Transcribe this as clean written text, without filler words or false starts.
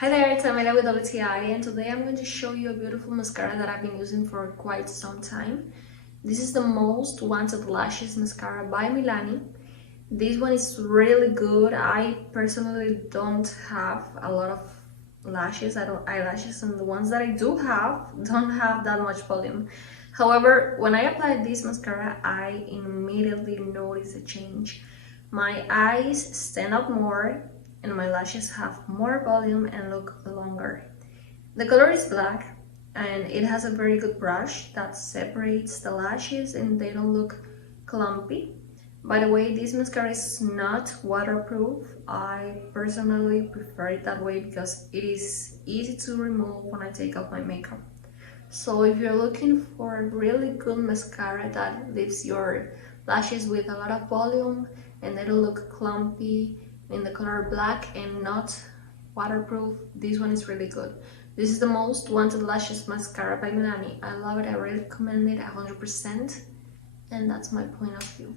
Hi there, it's Amelia with WTI, and today I'm going to show you a beautiful mascara that I've been using for quite some time. This is the Most Wanted Lashes Mascara by Milani. This one is really good. I personally don't have a lot of eyelashes, and the ones that I do have don't have that much volume. However, when I applied this mascara, I immediately noticed a change. My eyes stand out more and my lashes have more volume and look longer. The color is black and it has a very good brush that separates the lashes and they don't look clumpy. By the way, this mascara is not waterproof. I personally prefer it that way because it is easy to remove when I take off my makeup. So if you're looking for a really good mascara that leaves your lashes with a lot of volume and they don't look clumpy, in the color black and not waterproof, this one is really good. This is the Most Wanted Lashes Mascara by Milani. I love it. I really recommend it 100%, and that's my point of view.